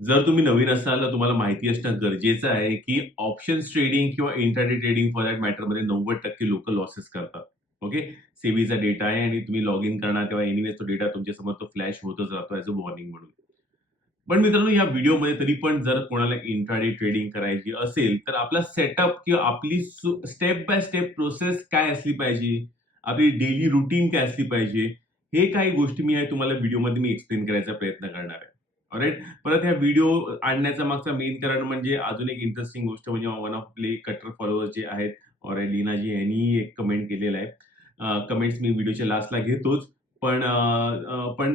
जर तुम्ही नवीन असाल तर तुम्हाला माहिती असणं गरजेचं आहे, की ऑप्शन्स ट्रेडिंग किंवा इंट्राडे ट्रेडिंग फॉर दॅट मॅटरमध्ये नव्वद टक्के लोक लॉसेस करतात. ओके. सेबीचा डेटा आहे आणि तुम्ही लॉग इन करणार तेव्हा एनिवेज तो डेटा तुमच्यासमोर तो फ्लॅश होतच राहतो ॲज अ वॉर्निंग म्हणून. पण मित्रांनो या व्हिडिओमध्ये तरी पण जर कोणाला इंट्राडे ट्रेडिंग करायची असेल, तर आपला सेटअप किंवा आपली स्टेप बाय स्टेप प्रोसेस काय असली पाहिजे, आपली डेली रुटीन काय असली पाहिजे, हे काही गोष्टी मी आहे तुम्हाला व्हिडिओमध्ये मी एक्सप्लेन करायचा प्रयत्न करणार आहे. राईट परत ह्या व्हिडिओ आणण्याचा मागचा मेन कारण म्हणजे अजून एक इंटरेस्टिंग गोष्ट म्हणजे one of play cutter followers जे आहेत और लीनाजी यांनी एक कमेंट केलेलं आहे. कमेंट्स मी व्हिडिओच्या लास्टला घेतोच. पण पण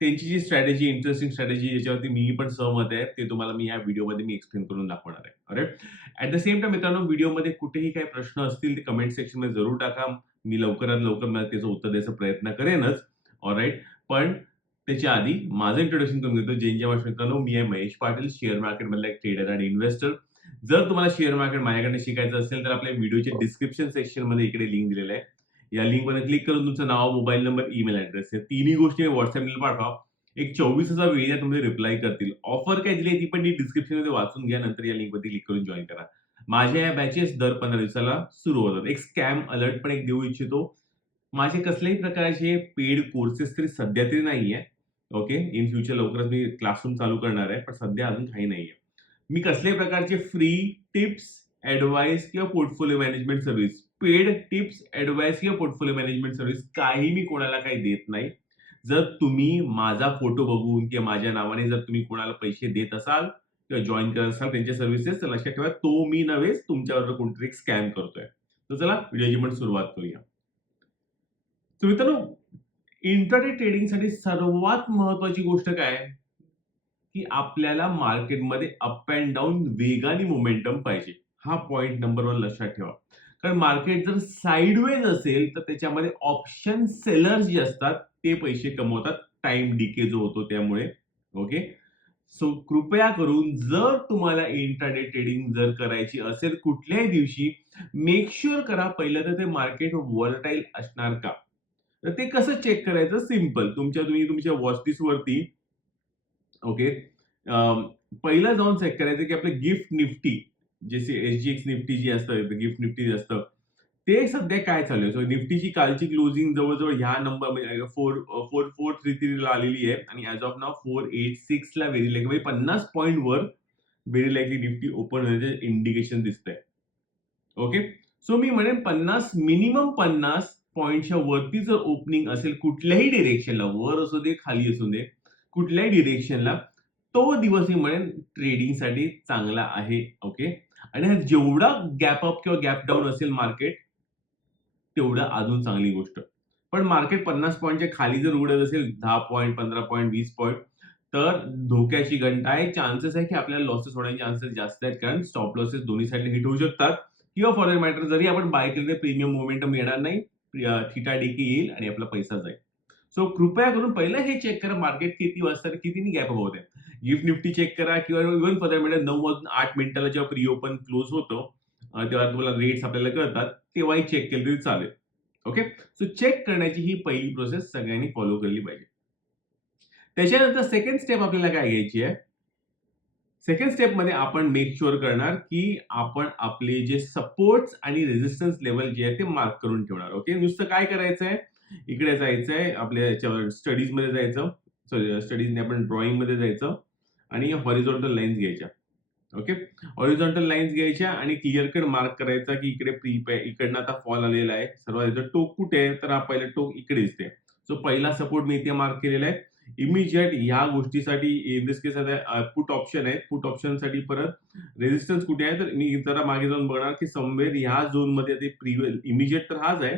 त्यांची जी स्ट्रॅटेजी इंटरेस्टिंग स्ट्रॅटेजी याच्यावरती मी पण सहमत आहे. ते तुम्हाला मी या व्हिडिओमध्ये मी एक्सप्लेन करून दाखवणार आहे. Right at the same time मित्रांनो व्हिडिओमध्ये कुठेही काही प्रश्न असतील ते कमेंट सेक्शनमध्ये जरूर टाका. मी लवकरात लवकर मला त्याचं उत्तर द्यायचा प्रयत्न करेनच. ऑलराइट. पण त्याच्या आधी माझं इंट्रोडक्शन करून घेतो. जेंजा मित्रांनो, मी आहे महेश पाटील, शेअर मार्केटमधला एक ट्रेडर आणि इन्व्हेस्टर. जर तुम्हाला शेअर मार्केट माझ्याकडे शिकायचं असेल, तर आपल्या व्हिडिओच्या डिस्क्रिप्शन सेक्शनमध्ये इकडे लिंक दिलेलं आहे. या लिंकमध्ये क्लिक करून तुमचं नाव, मोबाईल नंबर, ईमेल ॲड्रेस या तिन्ही गोष्टी व्हॉट्सअपला पाठवा. एक 24 वेळेला तुम्ही रिप्लाय करतील. ऑफर काय दिली ती पण ती डिस्क्रिप्शनमध्ये वाचून घ्या. नंतर या लिंकवरती क्लिक करून जॉईन करा. माझ्या या बॅचेस दर 15 दिवसाला सुरू होतात. एक स्कॅम अलर्ट पण एक देऊ इच्छितो. माझे कसल्याही प्रकारचे पेड कोर्सेस तरी सध्या तरी नाहीये. ओके. इन फ्युचर लवकरच मी क्लासरूम चालू करणार आहे. पण सध्या अजून काही नाहीये. मी कसल्याही प्रकारचे फ्री टिप्स, एडव्हाइस किंवा portfolio management service, paid tips, advice किंवा पोर्टफोलिओ मॅनेजमेंट सर्व्हिस काही मी कोणाला काही देत नाही. जर तुम्ही माझा फोटो बघून किंवा माझ्या नावाने जर तुम्ही कोणाला पैसे देत असाल किंवा जॉईन करत असाल त्यांच्या सर्व्हिसेस तर लक्षात ठेवा तो मी नव्हेच तुमच्याबरोबर कोणतरी एक स्कॅम करतोय. तर चला व्हिडिओची पण सुरुवात करूया. तर मित्रांनो इंट्राडे ट्रेडिंगसाठी सर्वात महत्वाची गोष्ट काय आहे? की आपल्याला मार्केटमध्ये अप अँड डाऊन वेगाने मोमेंटम पाहिजे. हा पॉइंट नंबर वन लक्षात ठेवा. कारण मार्केट जर साइडवेज असेल, तर त्याच्यामध्ये ऑप्शन सेलर्स जे असतात ते पैसे कमवतात. टाइम डिके जो होतो त्यामुळे. ओके. सो कृपया करून जर तुम्हाला इंट्राडे ट्रेडिंग जर करायची असेल कुठल्याही दिवशी, मेक शुअर करा पहिलं तर ते मार्केट व्हॉलटाईल असणार का? तर ते कसं चेक करायचं? सिंपल. तुमच्या तुम्ही तुमच्या वॉच वरती ओके. पहिलं जाऊन चेक करायचं की आपलं गिफ्ट निफ्टी जसे एसजीएक्स निफ्टी जी असतं, गिफ्ट निफ्टी जे असतं, ते सध्या काय चालू आहे? सो निफ्टीची कालची क्लोजिंग जवळजवळ ह्या नंबर म्हणजे 4 अ, 4433 ला आलेली आहे आणि as of now four eight सिक्सला very like म्हणजे 50 पॉइंटवर व्हेरी लाईकली निफ्टी ओपन होण्याचे इंडिकेशन दिसतंय. ओके. सो मी म्हणेन 50 मिनिमम 50 पॉईंटच्या वरती जर ओपनिंग असेल कुठल्याही डिरेक्शनला वर असू दे, खाली असू दे, कुठल्याही डिरेक्शनला तो दिवस मी म्हणेन ट्रेडिंगसाठी चांगला आहे. ओके. आणि हा जेवढा गॅप अप किंवा गॅप डाउन असेल मार्केट तेवढं अजून चांगली गोष्ट. पण मार्केट पन्नास पॉईंटच्या खाली जर उडत असेल दहा पॉईंट पंधरा पॉईंट वीस पॉईंट तर धोक्याची घंटा आहे. चान्सेस आहे की आपल्याला लॉसेस होण्याचे चान्सेस जास्त आहेत. कारण स्टॉप लॉसेस दोन्ही साइडला हिट होऊ शकतात किंवा फॉर मॅटर जरी आपण बाय केले प्रीमियम मुवमेंटम येणार नाही. अ, थिटा येईल आणि आपला पैसा जाईल. सो कृपया करून पहिलं हे चेक करा मार्केट किती वाजता कितीने गॅप अप होत आहे. गिफ्ट निफ्टी चेक करा किंवा इव्हन पंधरा मिनिटं नऊ वाजून आठ मिनिटाला जेव्हा प्री ओपन क्लोज होतो, तेव्हा तुम्हाला रेट्स आपल्याला कळतात. तेव्हाही चेक केलं तरी चालेल. ओके. सो चेक करण्याची ही पहिली प्रोसेस सगळ्यांनी फॉलो केली पाहिजे. त्याच्यानंतर सेकंड स्टेप आपल्याला काय घ्यायची आहे? सेकंड स्टेपमध्ये आपण मेक शुअर करणार की आपण आपले जे सपोर्ट्स आणि रेझिस्टन्स लेवल जे आहे ते मार्क करून ठेवणार. ओके. नुसतं काय करायचंय? इकडे जायचंय आपल्या याच्यावर स्टडीजमध्ये जायचं. सॉरी स्टडीजने आपण ड्रॉइंगमध्ये जायचं आणि हॉरिझॉन्टल लाईन्स घ्यायच्या. ओके. हॉरिझॉन्टल लाईन्स घ्यायच्या आणि क्लिअर कट मार्क करायचा की इकडे प्री पे इकडनं आता फॉल आलेला आहे. सर्वात याचं टोक कुठे आहे? तर हा पहिला टोक इकडे दिसते. सो पहिला सपोर्ट मी इथे मार्क केलेला आहे. इमिजिएट ह्या गोष्टीसाठी इन दिस केस आता पुट ऑप्शन आहे. पुट ऑप्शनसाठी परत रेझिस्टन्स कुठे आहे? तर मी जरा मागे जाऊन बघणार की समवेअर ह्या झोनमध्ये ते प्रिव्हियल इमिजिएट तर हाच आहे.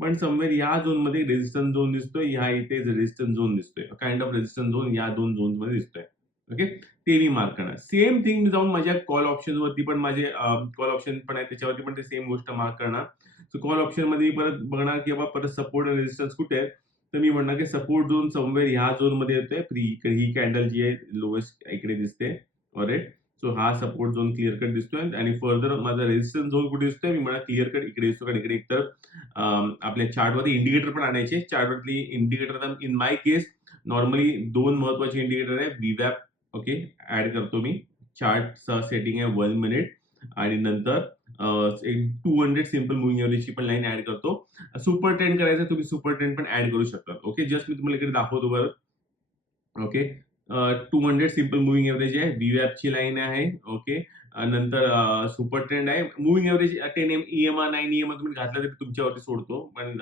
पण समवेअर ह्या झोनमध्ये रेझिस्टन्स झोन दिसतोय. ह्या इथे रेझिस्टन्स झोन दिसतोय. काइंड ऑफ रेझिस्टन्स झोन या दोन झोनमध्ये दिसतोय. ओके. ते मी मार्क करणार. सेम थिंग मी जाऊन माझ्या कॉल ऑप्शनवरती पण माझे कॉल ऑप्शन पण आहे त्याच्यावरती पण ते सेम गोष्ट मार्क करणार. सो कॉल ऑप्शनमध्ये मध्ये परत बघणार की बाबा परत सपोर्ट आणि रेझिस्टन्स कुठे आहे? तर मी म्हणणार की सपोर्ट झोन समवेअर ह्या झोनमध्ये येतोय. प्री इकडे ही कॅन्डल जी आहे लोएस्ट इकडे दिसते. ऑलराइट. सो हा सपोर्ट झोन क्लिअर कट दिसतोय आणि फर्दर माझा रेजिस्टन्स झोन कुठे दिसतोय? मी म्हणा क्लिअर कट इकडे दिसतो कारण इकडे एकतर आपल्या चार्टमध्ये इंडिकेटर पण आणायचे. चार्टवरती indicator in my case normally दोन महत्त्वाचे इंडिकेटर आहे. वीवॅप ओके ऍड करतो मी चार्टचा सेटिंग आहे वन मिनिट आणि नंतर एक टू हंड्रेड सिंपल मुव्हिंग एव्हरेजची पण लाईन ऍड करतो. सुपर ट्रेंड करायचं तुम्ही सुपर ट्रेंड पण ऍड करू शकता. ओके जस्ट मी तुम्हाला इकडे दाखवतो बरं. Okay two hundred simple moving average आहे. ची लाईन आहे. ओके नंतर सुपर ट्रेंड आहे. Moving average ten M E M R nine E M R तुम्ही घातला तरी तुमच्यावरती सोडतो. पण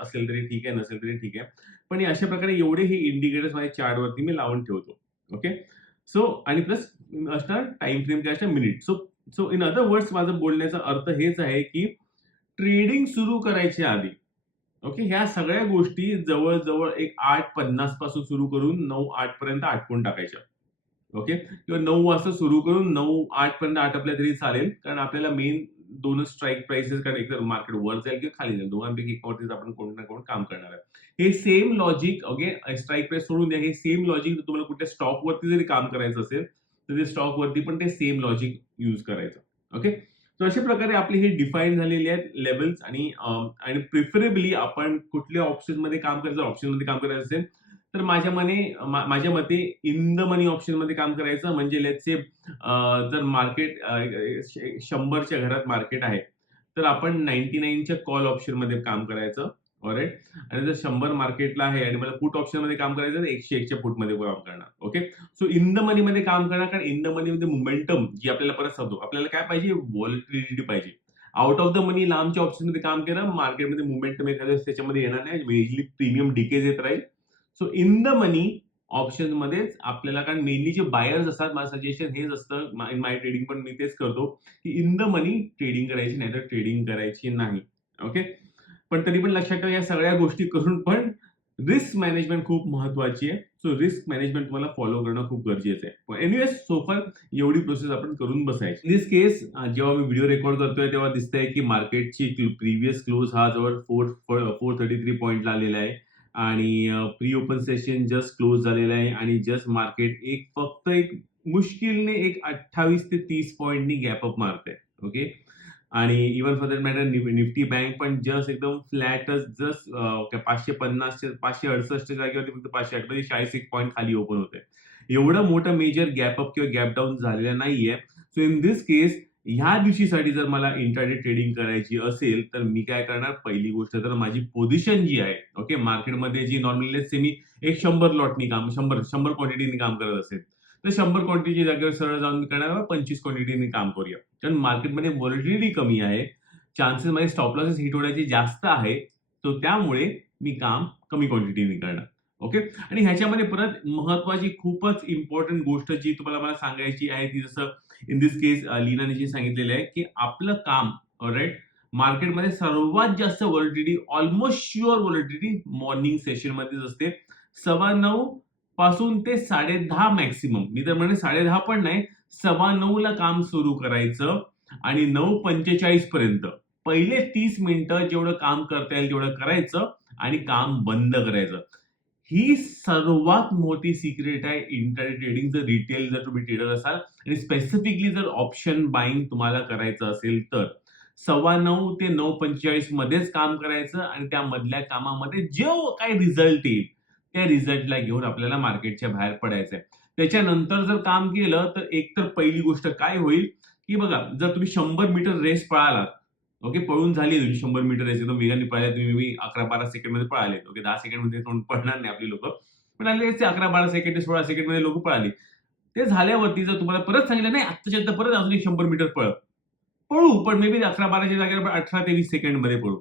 असेल तरी ठीक आहे नसेल तरी ठीक आहे. पण अशा प्रकारे एवढे हे इंडिकेटर्स माझ्या चार्टवरती मी लावून ठेवतो. ओके सो आणि प्लस असणार टाइम फ्रेम काय असणार? Minute so so in other words माझं बोलण्याचा अर्थ हेच आहे की ट्रेडिंग सुरू करायच्या आधी ओके ह्या सगळ्या गोष्टी जवळजवळ एक आठ पन्नासपासून सुरू करून नऊ आठ पर्यंत आटपून टाकायच्या ओके किंवा नऊ वाजता सुरू करून नऊ आठ पर्यंत आटपल्या तरी चालेल कारण आपल्याला मेन दोनच स्ट्राईक प्राइसेस कारण एकतर मार्केट वर जाईल किंवा खाली जाईल दोघांपैकी एकावरतीच आपण कोण ना कोण काम करणार आहे. हे same logic okay strike price सोडून द्या हे सेम लॉजिक तुम्हाला कुठल्या स्टॉक वरती जरी काम करायचं असेल तर ते स्टॉक वरती पण ते सेम लॉजिक यूज करायचं. ओके तर अशा प्रकारे आपली हे डिफाईन झालेली आहेत लेवल्स आणि आणि प्रिफरेबली आपण कुठल्या ऑप्शनमध्ये काम करायचं ऑप्शनमध्ये काम करायचं असेल तर माझ्या मने माझ्या मते इन द मनी ऑप्शनमध्ये काम करायचं. म्हणजे लेट्स से जर मार्केट शंभरच्या घरात मार्केट आहे तर आपण नाईन्टी नाईनच्या कॉल ऑप्शनमध्ये काम करायचं. ऑरेट आणि जर शंभर मार्केटला आहे आणि मला पुट ऑप्शनमध्ये काम करायचं तर एकशे एकच्या पुटमध्ये काम करणार. Okay so in the money मध्ये काम करणार कारण इन द मनी मध्ये मोमेंटम जी आपल्याला परत सांगतो आपल्याला काय पाहिजे? व्हॉलिटिलिटी पाहिजे. आउट ऑफ द मनी लांबच्या ऑप्शनमध्ये काम केलं मार्केटमध्ये मुवमेंटम एखाद्या त्याच्यामध्ये येणार नाही. मेजली प्रीमियम डिकेज येत राहील. So in the money option मध्येच आपल्याला कारण मेनली जे बायर्स असतात माझं सजेशन हेच असतं. इन माय ट्रेडिंग पण मी तेच करतो की इन द मनी ट्रेडिंग करायची नाही तर ट्रेडिंग करायची नाही. ओके पण तरी पण लक्षात ठेवा या सगळ्या गोष्टी करून पण रिस्क मॅनेजमेंट खूप महत्वाची आहे. सो रिस्क मॅनेजमेंट तुम्हाला फॉलो करणं खूप गरजेचं आहे. पण एनिवेज सोफर एवढी प्रोसेस आपण करून बसायची. दिस केस जेव्हा मी व्हिडिओ रेकॉर्ड करतोय तेव्हा दिसतंय की मार्केटची प्रीवियस क्लोज हा जवळ फोर फोर थर्टी थ्री पॉईंटला आलेला आहे. आणि pre open session just close झालेलं आहे. आणि जस्ट मार्केट एक फक्त एक मुश्किलने एक अठ्ठावीस ते तीस पॉईंटनी गॅप अप मारते ओके आणि even for that matter Nifty bank पण जस्ट एकदम फ्लॅटच जस्ट पाचशे पन्नासच्या पाचशे अडसष्टच्या जागेवरती फक्त पाचशे अठरा चाळीस एक पॉईंट खाली ओपन होते. एवढं मोठं मेजर गॅप अप किंवा गॅप डाऊन झालेलं नाहीये. सो इन दिस केस ह्या दिवशीसाठी जर मला इंटरनेट ट्रेडिंग करायची असेल तर मी काय करणार? पहिली गोष्ट तर माझी पोझिशन जी आहे ओके मार्केटमध्ये जी नॉर्मली मी एक शंभर लॉटनी काम शंभर शंभर क्वांटिटीने काम करत असेल तर शंभर क्वांटिटीची जागेवर सरळ जाऊन करणार पंचवीस क्वांटिटीने काम करूया. कारण मार्केटमध्ये व्हॉलिटिलिटी कमी आहे. चान्सेस माझे स्टॉप लॉसेस हिट होण्याचे जास्त आहे. तो त्यामुळे मी काम कमी क्वांटिटीने करणार. ओके आणि ह्याच्यामध्ये परत महत्वाची खूपच इम्पॉर्टंट गोष्ट जी तुम्हाला मला सांगायची आहे ती जसं इन दिस केस लीनाने जे सांगितलेलं आहे की आपलं काम राईट मार्केटमध्ये सर्वात जास्त volatility almost sure volatility morning सेशनमध्येच असते. सव्वा नऊ पासून ते साडे दहा मॅक्सिमम मी तर म्हणे साडे दहा पण नाही सव्वा नऊ ला काम सुरू करायचं आणि नऊ पंचेचाळीस पर्यंत. पहिले तीस मिनिटं जेवढं काम करता येईल तेवढं करायचं आणि काम बंद करायचं. ही सर्वात मोठी सिक्रेट आहे इंटरनेट ट्रेडिंग जर रिटेल जर तुम्ही ट्रेडर असाल आणि स्पेसिफिकली जर ऑप्शन बाईंग तुम्हाला करायचं असेल तर सव्वा नऊ ते नऊ पंचेचाळीस मध्येच काम करायचं आणि त्या मधल्या कामामध्ये जो काय रिझल्ट येईल त्या रिझल्टला घेऊन आपल्याला मार्केटच्या बाहेर पडायचंय. त्याच्यानंतर जर काम केलं तर एक तर पहिली गोष्ट काय होईल की बघा जर तुम्ही शंभर मीटर रेस पळालात ओके पळून झाली तुझी शंभर मीटर रेस एकदम वेगाने पळाले तुम्ही मी अकरा बारा सेकंडमध्ये पळाले ओके दहा सेकंडमध्ये कोण पळणार नाही आपली लोक. पण आले ते अकरा बारा सेकंड ते सोळा सेकंडमध्ये लोक पळाली. ते झाल्यावरती जर तुम्हाला परत सांगितलं नाही आत्ताच्या परत अजून एक शंभर मीटर पळ पळू पण मे बी अकरा बाराच्या जागेवर अठरा ते वीस सेकंडमध्ये पळू.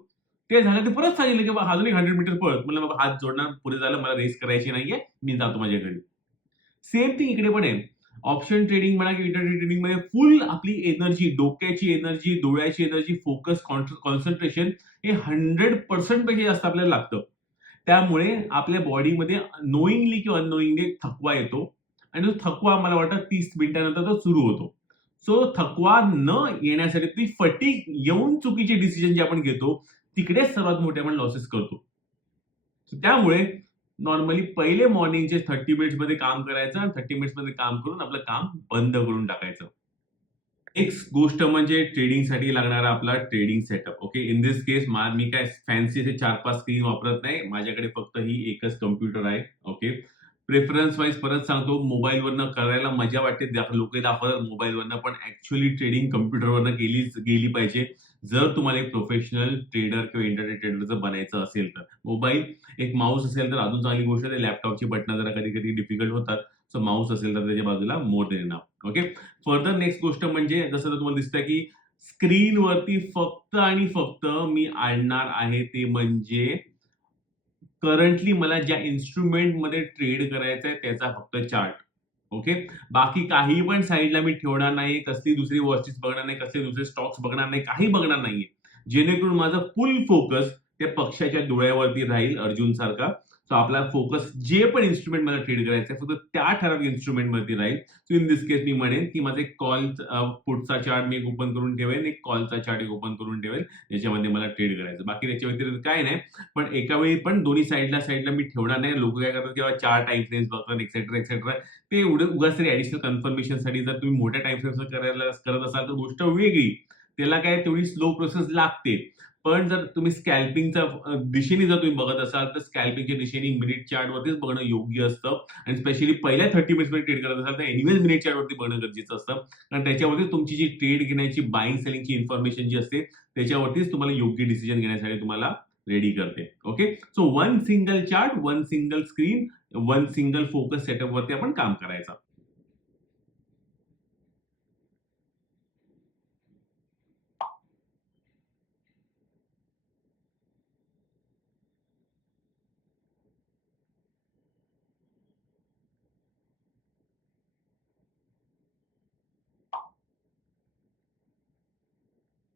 ते झालं ते परत सांगितलं की बाबा अजून एक हंड्रेड मीटर पळत म्हणलं बाबा हात जोडणार पुढे झालं मला रेस करायची नाहीये मी जातो माझ्या घरी. सेम थिंग इकडे पण आहे. ऑप्शन ट्रेडिंग म्हणा की इंटरनेट ट्रेडिंगमध्ये फुल आपली एनर्जी डोक्याची एनर्जी डोळ्याची एनर्जी फोकस कॉन्सन्ट्रेशन हे हंड्रेड पर्सेंटपेक्षा जास्त आपल्याला लागतं. त्यामुळे आपल्या बॉडीमध्ये नोईंगली किंवा अननोईंगली थकवा येतो. आणि तो थकवा मला वाटतं तीस मिनिटानंतर तो सुरू होतो. सो थकवा न येण्यासाठी ती फटीक येऊन चुकीचे डिसिजन जे आपण घेतो तिकडेच सर्वात मोठे आपण लॉसेस करतो. त्यामुळे नॉर्मली पहिले मॉर्निंगचे थर्टी मिनिट्समध्ये काम करायचं आणि थर्टी मिनिट्समध्ये काम करून आपलं काम बंद करून टाकायचं. एक गोष्ट म्हणजे ट्रेडिंगसाठी लागणारा आपला trading setup okay in this case मी काय फॅन्सी असे चार पाच स्क्रीन वापरत नाही. माझ्याकडे फक्त ही एकच कम्प्युटर आहे ओके प्रेफरन्स वाईज परत सांगतो मोबाईलवरनं करायला मजा वाटते. लोक दाखवतात मोबाईलवरनं पण ऍक्च्युअली ट्रेडिंग कम्प्युटरवरनं केलीच गेली पाहिजे. जर तुम्हाला एक प्रोफेशनल ट्रेडर किंवा इंटरनेट ट्रेडर जर बनायचं असेल तर. मोबाईल एक माऊस असेल तर अजून चांगली गोष्ट आहे. लॅपटॉपची बटणं जरा कधी कधी डिफिकल्ट होतात. सो माऊस असेल तर त्याच्या बाजूला मोर देणं ओके फर्दर नेक्स्ट गोष्ट म्हणजे जसं तर तुम्हाला दिसतंय की स्क्रीनवरती फक्त आणि फक्त मी आणणार आहे ते म्हणजे करंटली मला ज्या इन्स्ट्रुमेंटमध्ये ट्रेड करायचं आहे त्याचा फक्त चार्ट ओके बाकी काही पण साईडला मी ठेवणार नाही कसली दुसरी वॉचेस बघणार नाही कसले दुसरे स्टॉक्स बघणार नाही काही बघणार नाहीये. जेणेकरून माझा फुल फोकस त्या पक्षाच्या डोळ्यावरती राहील अर्जुन सारखा. सो आपला फोकस जे पण इन्स्ट्रुमेंट मला ट्रेड करायचं आहे फक्त त्या ठराविक इन्स्ट्रुमेंटमध्ये राहील सो इन दिस केस मी म्हणेन की माझा एक कॉल पुढचा चार्ट मी ओपन करून ठेवेन एक कॉलचा चार्ट एक ओपन करून ठेवेन ज्याच्यामध्ये मला ट्रेड करायचं. बाकी त्याच्या व्यतिरिक्त काय नाही. पण एका वेळी पण दोन्ही साईडला साईडला मी ठेवणार नाही. लोक काय करतात किंवा चार टाइम फ्रेम्स बघतात एक्सेट्रा एक्सेट्रा ते एवढं उगाच तरी ऍडिशनल कन्फर्मेशनसाठी जर तुम्ही मोठ्या टाइम फ्रेम्स करायला करत असाल तर गोष्ट वेगळी. त्याला काय तेवढी स्लो प्रोसेस लागते. पण जर तुम्ही स्कॅल्पिंगच्या दिशेने जर तुम्ही बघत असाल तर स्कॅल्पिंगच्या दिशेने मिनिट चार्टवरतीच बघणं योग्य असतं. आणि स्पेशली पहिल्या थर्टी मिनिट्समध्ये ट्रेड करत असाल तर एनिवेज मिनिट चार्टवरती बघणं गरजेचं असतं. कारण त्याच्यावरती तुमची जी ट्रेड घेण्याची बाईंग सेलिंगची इन्फॉर्मेशन जी असते त्याच्यावरतीच तुम्हाला योग्य डिसिजन घेण्यासाठी तुम्हाला रेडी करते. Okay so one single chart one single screen one single focus setup वरती आपण काम करायचं.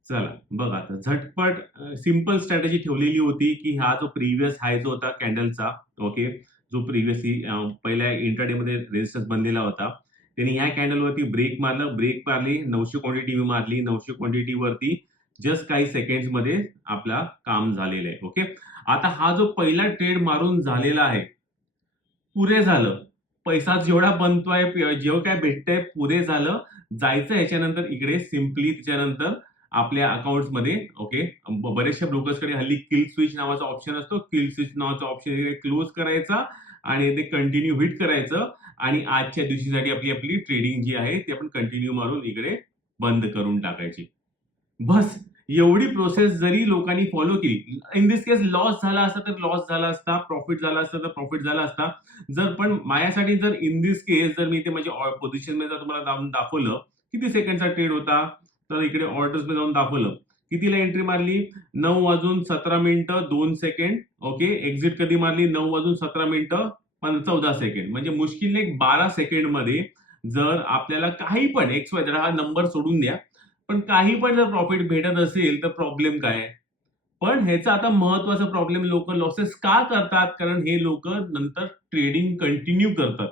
चला बघा आता. झटपट सिंपल स्ट्रॅटेजी ठेवलेली होती की हा जो प्रिव्हियस हाय जो होता कॅन्डलचा ओके जो प्रिव्हियसली पहिल्या इंटरडे मध्ये रेजिस्टन्स बनलेला होता त्यांनी ह्या कॅन्डलवरती ब्रेक मारलं. ब्रेक मारली नऊशे क्वांटिटी मारली. नऊशे क्वांटिटी वरती जस्ट काही सेकंडमध्ये आपला काम झालेलं आहे ओके आता हा जो पहिला ट्रेड मारून झालेला आहे पुरे झालं. पैसा जेवढा बनतोय जेवढं काय भेटतंय पुरे झालं. जायचं याच्यानंतर इकडे सिम्पली त्याच्यानंतर आपल्या अकाउंटमध्ये ओके बरेचशा ब्रोकर्सकडे हल्ली किल स्विच नावाचा ऑप्शन असतो. किल स्विच नावाचा ऑप्शन क्लोज करायचा आणि ते कंटिन्यू हिट करायचं आणि आजच्या दिवशीसाठी आपली आपली ट्रेडिंग जी आहे ती आपण कंटिन्यू मारून इकडे बंद करून टाकायची. बस एवढी प्रोसेस जरी लोकांनी फॉलो केली इन दिस केस लॉस झाला असता तर लॉस झाला असता प्रॉफिट झाला असता तर प्रॉफिट झाला असता. जर पण माझ्यासाठी जर इन दिस केस जर मी ते माझ्या पोझिशनमध्ये जर तुम्हाला दाखवलं किती सेकंडचा ट्रेड होता? तर इकडे ऑर्डर्समध्ये जाऊन दाखवलं. कितीला एंट्री मारली? नऊ वाजून सतरा मिनिटं दोन सेकंड ओके एक्झिट कधी मारली? नऊ वाजून सतरा मिनिटं पण चौदा सेकंड म्हणजे मुश्किलने एक बारा सेकंडमध्ये जर आपल्याला काही पण एक्स वाय हा नंबर सोडून द्या. पण काही पण जर प्रॉफिट भेटत असेल तर प्रॉब्लेम काय? पण ह्याचा आता महत्त्वाचा प्रॉब्लेम लोक लॉसेस का करतात? कारण हे लोक नंतर ट्रेडिंग कंटिन्यू करतात.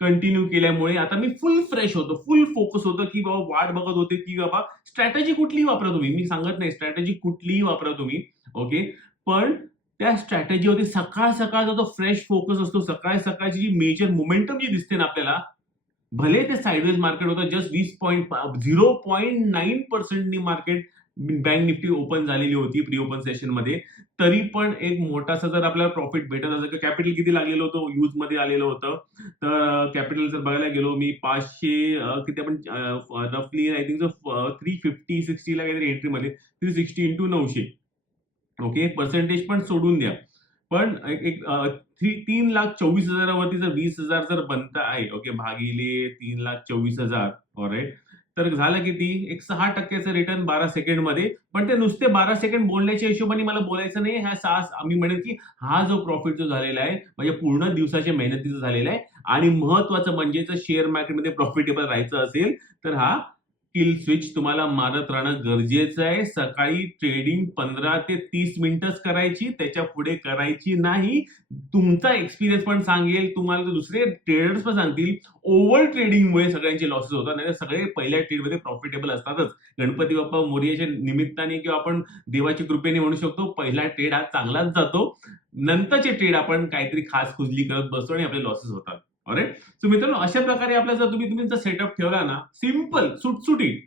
कंटिन्यू केल्यामुळे आता मी फुल फ्रेश होतो फुल फोकस होतो की बाबा वाट बघत होते की बाबा स्ट्रॅटेजी कुठलीही वापरा तुम्ही? मी सांगत नाही स्ट्रॅटेजी कुठलीही वापरा तुम्ही ओके पण त्या स्ट्रॅटेजीवरती सकाळ सकाळचा जो फ्रेश फोकस असतो सकाळ सकाळची जी मेजर मोमेंटम जी दिसते ना आपल्याला भले ते साईडवेज मार्केट होतं जस्ट वीस पॉईंट झिरो पॉईंट नाईन पर्सेंटनी मार्केट बँक निफ्टी ओपन झालेली होती प्री ओपन सेशनमध्ये. तरी पण एक मोठासा जर आपल्याला प्रॉफिट भेटत असेल तर कॅपिटल किती लागलेलं होतं? यूजमध्ये आलेलं होतं. तर कॅपिटल जर बघायला गेलो मी पाचशे किती आपण रफली आय थिंक थ्री फिफ्टी सिक्स्टीला काहीतरी एंट्री मध्ये. थ्री सिक्स्टी इंटू नऊशे. ओके पर्सेंटेज पण सोडून द्या. पण एक थ्री तीन लाख चोवीस हजारावरती जर वीस हजार जर बनता आहे ओके भागिले तीन लाख चोवीस हजार ऑलराईट तर झालं किती? एक सहा टक्क्याचं रिटर्न बारा सेकंडमध्ये. पण ते नुसते बारा सेकंड बोलण्याच्या हिशोबाने मला बोलायचं नाही. ह्या सहा आम्ही म्हणेल की हा जो प्रॉफिट जो झालेला आहे म्हणजे पूर्ण दिवसाच्या मेहनतीचा झालेला आहे. आणि महत्वाचं म्हणजे जर शेअर मार्केटमध्ये प्रॉफिटेबल राहायचं असेल तर हा किल स्विच तुम्हाला मारत राहणं गरजेचं आहे. सकाळी ट्रेडिंग पंधरा ते तीस मिनिटच करायची त्याच्या पुढे करायची नाही. तुमचा एक्सपिरियन्स पण सांगेल तुम्हाला दुसरे ट्रेडर्स पण सांगतील. ओव्हर ट्रेडिंगमुळे सगळ्यांचे लॉसेस होतात नाही सगळे पहिल्या ट्रेडमध्ये प्रॉफिटेबल असतातच. गणपती बाप्पा मोर्याच्या निमित्ताने किंवा आपण देवाची कृपेने म्हणू शकतो पहिला ट्रेड हा चांगलाच जातो. नंतरचे ट्रेड आपण काहीतरी खास खुजली करत बसतो आणि आपले लॉसेस होतात. अरे सो मित्रांनो अशा प्रकारे आपला जर तुम्ही तुमचा सेटअप ठेवला ना सिंपल सुटसुटीत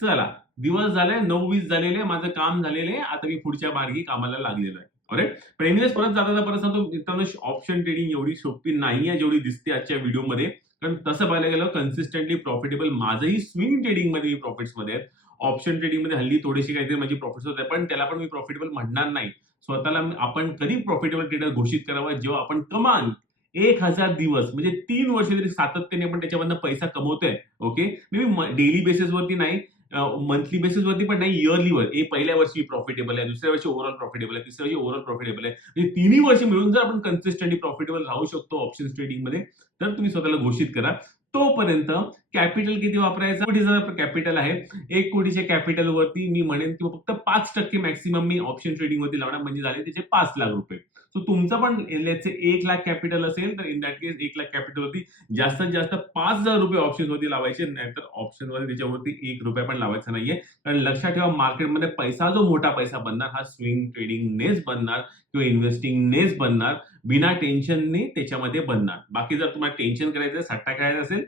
चला दिवस झाले नऊ वीस झालेले माझं काम झालेले आता मी पुढच्या मार्गी कामाला लागलेलो आहे. ऑलराईट पण एनिवेज परत जाता जाता परत सांगतो मित्रांनो ऑप्शन ट्रेडिंग एवढी सोपी नाही आहे जेवढी दिसते आजच्या व्हिडिओमध्ये कारण तसं पाहायला गेलं कन्सिस्टंटली प्रॉफिटेबल माझंही स्विंग ट्रेडिंगमध्ये मी प्रॉफिट्समध्ये आहेत. ऑप्शन ट्रेडिंगमध्ये हल्ली थोडीशी काहीतरी माझी प्रॉफिट्स होत आहे पण त्याला पण मी प्रॉफिटेबल म्हणणार नाही. स्वतःला आपण कधी प्रॉफिटेबल ट्रेडर घोषित करावं जेव्हा आपण कमान एक हजार दिवस म्हणजे तीन वर्ष तरी सातत्याने आपण त्याच्यामधनं पैसा कमवतोय ओके मी डेली बेसिसवरती नाही मंथली बेसिसवरती पण नाही इयरलीवर ए पहिल्या वर्षी प्रॉफिटेबल आहे दुसऱ्या वर्षी ओव्हरऑल प्रॉफिटेबल आहे तिसऱ्या वर्षी ओव्हरऑल प्रॉफिटेबल आहे. म्हणजे तिन्ही वर्ष मिळून जर आपण कन्सिस्टंटली प्रॉफिटेबल राहू शकतो ऑप्शन ट्रेडिंगमध्ये तर तुम्ही स्वतःला घोषित करा. तोपर्यंत कॅपिटल किती वापरायचं? कोटीचा कॅपिटल आहे. एक कोटीच्या कॅपिटल वरती मी म्हणेन की फक्त पाच टक्के मॅक्सिमम मी ऑप्शन ट्रेडिंग वरती लावणार म्हणजे झाले त्याचे पाच लाख रुपये. सो तुमचं पण एक लाख कॅपिटल असेल तर इन दॅट केस एक लाख कॅपिटल वरती जास्तीत जास्त पाच हजार रुपये ऑप्शन वरती लावायचे नाहीतर ऑप्शन वरती त्याच्यावरती एक रुपया पण लावायचा नाहीये. कारण लक्षात ठेवा मार्केटमध्ये पैसा जो मोठा पैसा बनणार हा स्विंग ट्रेडिंगनेच बनणार किंवा इन्व्हेस्टिंगनेच बनणार बिना टेन्शनने त्याच्यामध्ये बनणार. बाकी जर तुम्हाला टेन्शन करायचं सट्टा खेळायचा असेल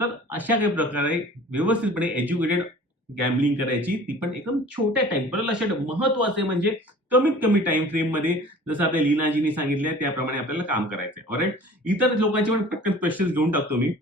तर अशा काही प्रकारे व्यवस्थितपणे एज्युकेटेड गॅम्बलिंग करायची ती पण एकदम छोट्या टाइम पण लक्षात महत्त्वाचे म्हणजे कमीत कमी टाइम फ्रेममध्ये जसं आपल्या लीनाजीने सांगितलंय त्याप्रमाणे आपल्याला काम करायचंय. ऑलराईट इतर लोकांचे पण पटकन क्वेश्चन घेऊन टाकतो मी.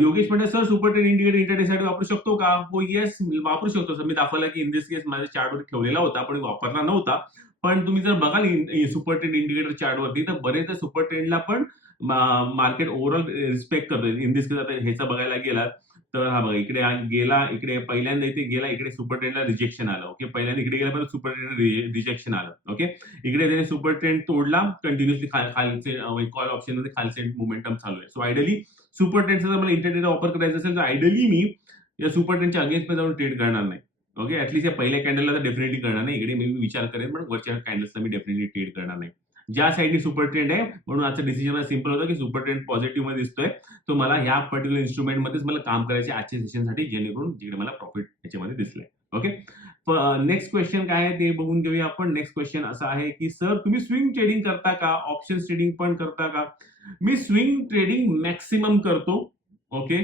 योगेश म्हणजे सर सुपर ट्रेन इंडिकेटर इंटरनेटसाठी वापरू शकतो का? हो येस वापरू शकतो. सर मी दाखवलं की इन दिस केस माझ्या चार्टवर ठेवलेला होता पण वापरला नव्हता. पण तुम्ही जर बघाल सुपर ट्रेंड इंडिकेटर चार्टवरती तर बरेच सुपर ट्रेंडला पण मार्केट ओव्हरऑल रिस्पेक्ट करतो इन दिस केस आता ह्याचा बघायला गेलात तर हा बघा इकडे गेला इकडे पहिल्यांदा इथे गेला इकडे सुपर ट्रेंडला रिजेक्शन आलं ओके पहिल्यांदा इकडे गेला सुपर ट्रेंड रिजेक्शन आलं ओके इकडे त्याने सुपर ट्रेंड तोडला कंटिन्युअसली खालचे कॉल ऑप्शन म्हणजे मध्ये खालचे मोमेंटम चालू आहे. सो आयडली सुपर ट्रेंडचा जर मला इंटरनेट वापर करायचा असेल तर आयडली मी या सुपर ट्रेंडच्या अगेन्स्ट जाऊन ट्रेड करणार नाही ओके ऍटलीस्ट या पहिल्या कॅन्डलला तर डेफिनेटली करणार नाही. इकडे मी विचार करेन पण वरच्या कॅन्डल्सला मी डेफिनेटली ट्रेड करणार नाही. ज्या साईडनी सुपर ट्रेंड आहे म्हणून आजचं डिसिजन सिंपल होतं की सुपर ट्रेंड पॉझिटिव्हमध्ये दिसतोय. तो मला ह्या पर्टिक्युलर इन्स्ट्रुमेंट मध्येच मला काम करायचे आजच्या सेशनसाठी जेणेकरून जिकडे मला प्रॉफिट याच्यामध्ये दिसलंय. ओके नेक्स्ट क्वेश्चन काय आहे ते बघून घेऊया आपण. नेक्स्ट क्वेश्चन असं आहे की सर तुम्ही स्विंग ट्रेडिंग करता का? ऑप्शन ट्रेडिंग पण करता का? मी स्विंग ट्रेडिंग मॅक्सिमम करतो. ओके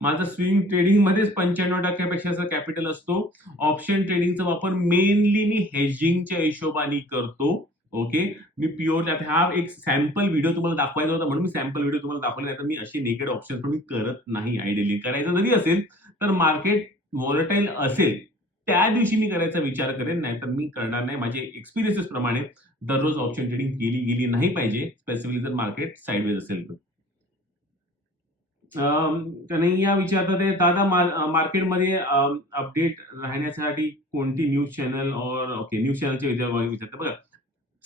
माझं स्विंग ट्रेडिंग मध्येच पंच्याण्णव टक्क्यापेक्षा कॅपिटल असतो. ऑप्शन ट्रेडिंगचा वापर मेनली मी हेजिंगच्या हिशोबाने करतो. ओके? मी प्युअर त्यात हा एक सॅम्पल व्हिडिओ तुम्हाला दाखवायचा होता म्हणून मी सॅम्पल व्हिडिओ तुम्हाला दाखवले नाही तर मी असे नेकेड ऑप्शन पण मी करत नाही आयडियली करायचं जरी असेल तर मार्केट वॉलटाईल असेल त्या दिवशी मी करायचा विचार करेन नाहीतर मी करणार नाही. माझे एक्सपिरियन्सेस प्रमाणे दररोज ऑप्शन ट्रेडिंग केली गेली नाही पाहिजे स्पेसिफिकली जर मार्केट साईडवेज असेल तर. कन्हैया विचारतात आहे, दादा मार्केटमध्ये अपडेट राहण्यासाठी कोणती न्यूज चॅनल और ओके न्यूज चॅनलचे विचार विचारतात बघा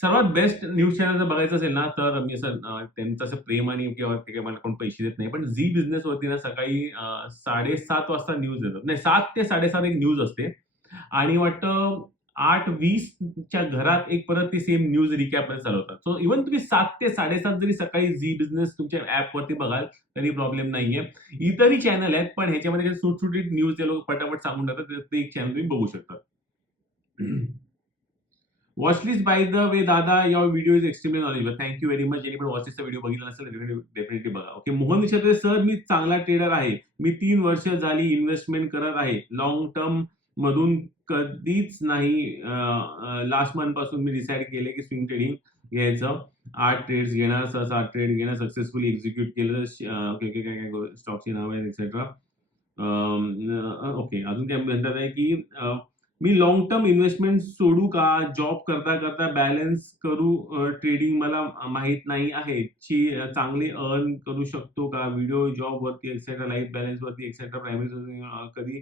सर्वात बेस्ट न्यूज चॅनल जर बघायचं असेल ना तर मी असं त्यांचं असं प्रेम आणि किंवा ते मला कोण पैसे देत नाही पण झी बिझनेस वरती ना सकाळी साडेसात वाजता न्यूज देतात नाही सात ते साडेसात एक न्यूज असते. आणि वाटतं आठ वीसच्या घरात एक परत ती सेम न्यूज रिकॅप चालवतात. सो इव्हन तुम्ही सात ते साडेसात जरी सकाळी झी बिझनेस तुमच्या ऍप वरती बघाल तरी प्रॉब्लेम नाहीये. इतरही चॅनल आहेत पण ह्याच्यामध्ये सुटसुटीत न्यूज ते लोक पटापट सांगून टाकतात ते एक चॅनल तुम्ही बघू शकता. वॉचलिस्ट बाय द वे दादा your video is extremely knowledgeable thank you very much ज्यांनी पण वॉचलिस्टचा व्हिडिओ बघितला नसेल डेफिनेटली बघा. ओके मोहन विचारते सर मी चांगला ट्रेडर आहे. मी तीन वर्ष झाली इन्व्हेस्टमेंट करत आहे. लॉंग टर्म मधून कधीच नाही लास्ट मंथपासून मी डिसाईड केले की स्विंग ट्रेडिंग घ्यायचं. आठ ट्रेड्स घेणार सहसा आठ ट्रेड घेणार सक्सेसफुली एक्झिक्यूट केलं ओके काय काय स्टॉकची नाव आहे एक्सेट्रा ओके अजून काय म्हणतात आहे की मी लॉंग टर्म इन्व्हेस्टमेंट सोडू का? जॉब करता करता बॅलन्स करू ट्रेडिंग मला माहीत नाही आहे. ची चांगले अर्न करू शकतो का? व्हिडिओ जॉब वरती एक्सेट्रा लाईफ बॅलन्स वरती एक्सेट्रा प्रायमरी कधी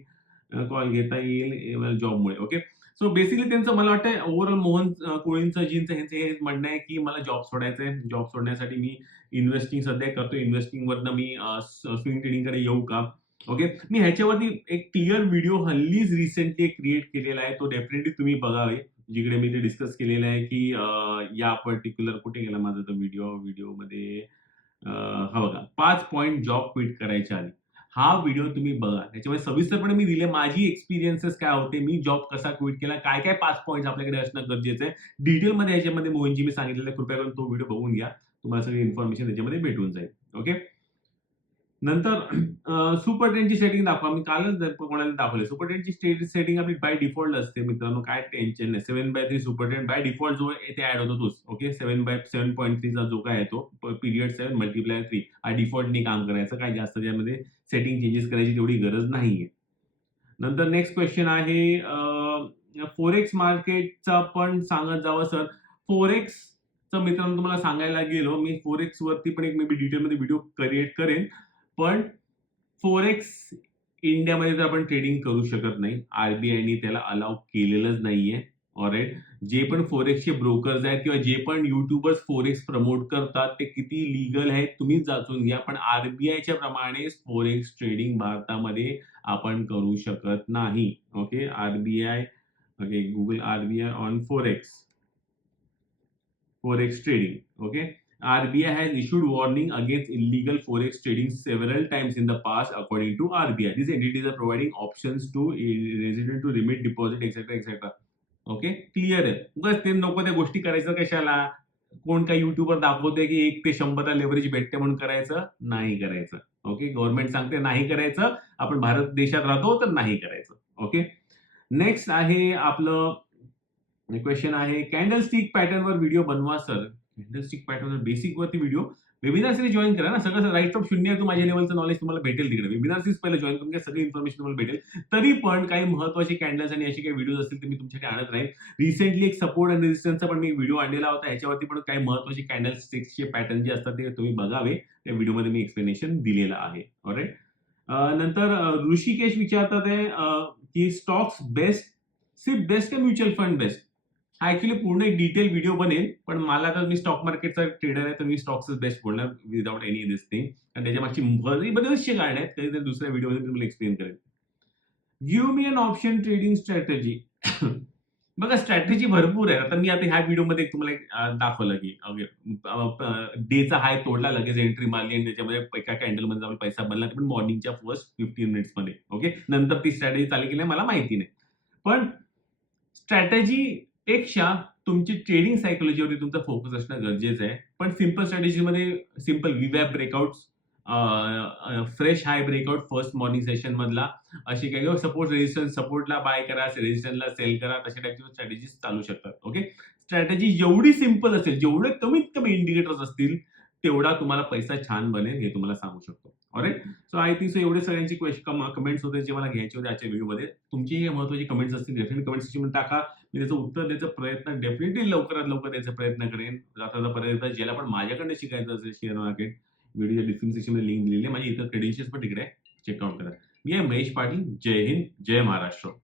कॉल घेता येईल जॉबमुळे ओके सो बेसिकली त्यांचं मला वाटतं ओव्हरऑल मोहन कोळींचं जींचं ह्यांचं हे म्हणणं आहे की मला जॉब सोडायचं आहे. जॉब सोडण्यासाठी मी इन्व्हेस्टिंग सध्या करतो इन्व्हेस्टिंग वरनं मी स्विंग ट्रेडिंगकडे येऊ का? ओके मी ह्याच्यावरती एक क्लिअर व्हिडिओ हल्लीच रिसेंटली क्रिएट केलेला आहे. तो डेफिनेटली तुम्ही बघावे. जिकडे मी ते डिस्कस केलेलं आहे की या पर्टिक्युलर कुठे गेला माझा तो व्हिडिओ व्हिडिओमध्ये हा बघा. पाच पॉईंट जॉब क्विट करायच्या आधी. हा व्हिडिओ तुम्ही बघा. त्याच्यामध्ये सविस्तरपणे मी दिले. माझी एक्सपिरियन्सेस काय होते? मी जॉब कसा क्विट केला? काय काय पाच पॉईंट आपल्याकडे असणं गरजेचं आहे? डिटेलमध्ये याच्यामध्ये मोहनजी मी सांगितलेलं कृपया करून तो व्हिडिओ बघून घ्या. तुम्हाला सगळी इन्फॉर्मेशन त्याच्यामध्ये भेटून जाईल. ओके नंतर सुपर ट्रेंडची सेटिंग दाखवा. मी कालच कोणाला दाखवले सुपर ट्रेनची सेटिंग आपली बाय डिफॉल्ट असते मित्रांनो. काय टेन्शन नाही. 7/3 सुपर ट्रेन बाय डिफॉल्ट जो आहे ते ॲड होतो तोच. ओके. 7/7.3 चा जो काय आहे तो पिरियड 7 मल्टिप्लाय थ्री हा डिफॉल्टनी काम करायचं. काय जास्त त्यामध्ये सेटिंग चेंजेस करायची तेवढी गरज नाहीये. नंतर नेक्स्ट क्वेश्चन आहे फोरेक्स मार्केटचा पण सांगत जावं सर. फोरेक्स मित्रांनो तुम्हाला सांगायला गेलो मी फॉरेक्सवरती पण एक मे बी डिटेलमध्ये व्हिडिओ क्रिएट करेन. पण फोरेक्स इंडियामध्ये तर आपण ट्रेडिंग करू शकत नाही. आरबीआयनी त्याला अलाव केलेलंच नाहीये. ऑरेट जे पण फोरेक्सचे ब्रोकर्स आहेत किंवा जे पण यूट्यूबर्स फॉरेक्स प्रमोट करतात ते किती लीगल आहेत तुम्हीच जाचून घ्या. पण आरबीआयच्या प्रमाणे फोरेक्स ट्रेडिंग भारतामध्ये आपण करू शकत नाही. Okay. RBI okay. Google RBI on forex forex trading. Okay. RBI has issued warning against illegal forex trading several times in the past, according to RBI. These entities are providing options to resident to remit deposit, etc. etc. Okay clear आहे उगाच ते नको त्या गोष्टी करायचं कशाला कोण काय युट्यूबवर दाखवते की एक ते शंभर लेवरेज भेटते म्हणून करायचं नाही करायचं ओके गव्हर्नमेंट सांगते नाही करायचं आपण भारत देशात राहतो तर नाही करायचं ओके नेक्स्ट आहे आपलं क्वेश्चन आहे कॅन्डल स्टिक पॅटर्नवर व्हिडिओ बनवा सर कॅन्डलस्टिक बेसिक वरती व्हिडिओ वेबिनार सिरीज जॉईन करा ना. सगळं राईट ऑफ शून्य तू माझ्या लेवलचं नॉलेज तुम्हाला भेटेल तिकडे. वेबिनार सिरीज पहिलं जॉईन करून घ्या. सगळी इन्फॉर्मेशन तुम्हाला भेटेल. तरी पण काही महत्त्वाचे कॅन्डल्स आणि असे काही व्हिडिओज असतील ते मी तुमच्याकडे आणत राहील रिसेंटली एक सपोर्ट आणि रेजिस्टन्सचा पण मी व्हिडिओ आणलेला होता. ह्याच्यावरती पण काही महत्त्वाचे कॅन्डलस्टिक्सचे पॅटर्न जे असतात ते तुम्ही बघावे. त्या व्हिडिओमध्ये मी एक्सप्लेनेशन दिलेलं आहे. ऑलराइट. नंतर ऋषिकेश विचारतात आहे की स्टॉक्स बेस्ट सिर्फ बेस्ट का म्युच्युअल फंड बेस्ट? हा ऍक्च्युली पूर्ण एक डिटेल व्हिडिओ बनेल. पण मला तर मी स्टॉक मार्केटचा ट्रेडर आहे तर मी स्टॉक्सच बेस्ट बोलणार विदाऊट एनी दिस थिंग. आणि त्याच्यामागची बरी बरेचशी कारण आहेत. कधीतरी दुसऱ्या व्हिडिओमध्ये तुम्हाला एक्सप्लेन करेन. Give me an option trading strategy. बघा स्ट्रॅटेजी भरपूर आहे. आता मी आता ह्या व्हिडिओमध्ये तुम्हाला एक दाखवलं की डेचा हाय तोडला लगेच एंट्री मारली आणि त्याच्यामध्ये एका कॅन्डलमध्ये जाऊन पैसा बनला पण मॉर्निंगच्या फर्स्ट 15 मिनिट्समध्ये. ओके. नंतर ती स्ट्रॅटेजी चालू केली मला माहिती नाही. पण स्ट्रॅटेजी पेक्षा तुमची ट्रेडिंग सायकोलॉजीवरती तुमचा फोकस असणं गरजेचं आहे. पण सिंपल स्ट्रॅटेजीमध्ये simple व्ही-वॅप fresh high breakout first morning session मधला अशी काही सपोर्ट रेजिस्टन्स सपोर्टला बाय करा, रेजिस्टन्सला सेल करा तशा टाईपची स्ट्रॅटेजीज चालू शकतात. ओके. स्ट्रॅटेजी जेवढी सिंपल असेल, जेवढे कमीत कमी इंडिकेटर्स असतील, तेवढा तुम्हाला पैसा छान बनेल हे तुम्हाला सांगू शकतो. Alright. So I think so एवढे सगळ्यांची कमेंट्स होते जे मला घ्यायचे होते आजच्या व्हिडिओमध्ये. तुमची हे महत्वाची कमेंट्स असतील डेफिनेट कमेंट सेक्शन टाका. मी त्याचं उत्तर द्यायचा प्रयत्न डेफिनेटली लवकरात लवकर द्यायचा प्रयत्न करेन. आता पर्यंत ज्याला पण माझ्याकडनं शिकायचं असेल शेअर मार्केट व्हिडिओच्या डिस्क्रिप्शन सेक्शनमध्ये लिंक दिलेली आहे. माझी इतर क्रेडेन्शियल्स पण तिकडे चेकआउट करा. मी आहे महेश पाटील. जय हिंद, जय महाराष्ट्र.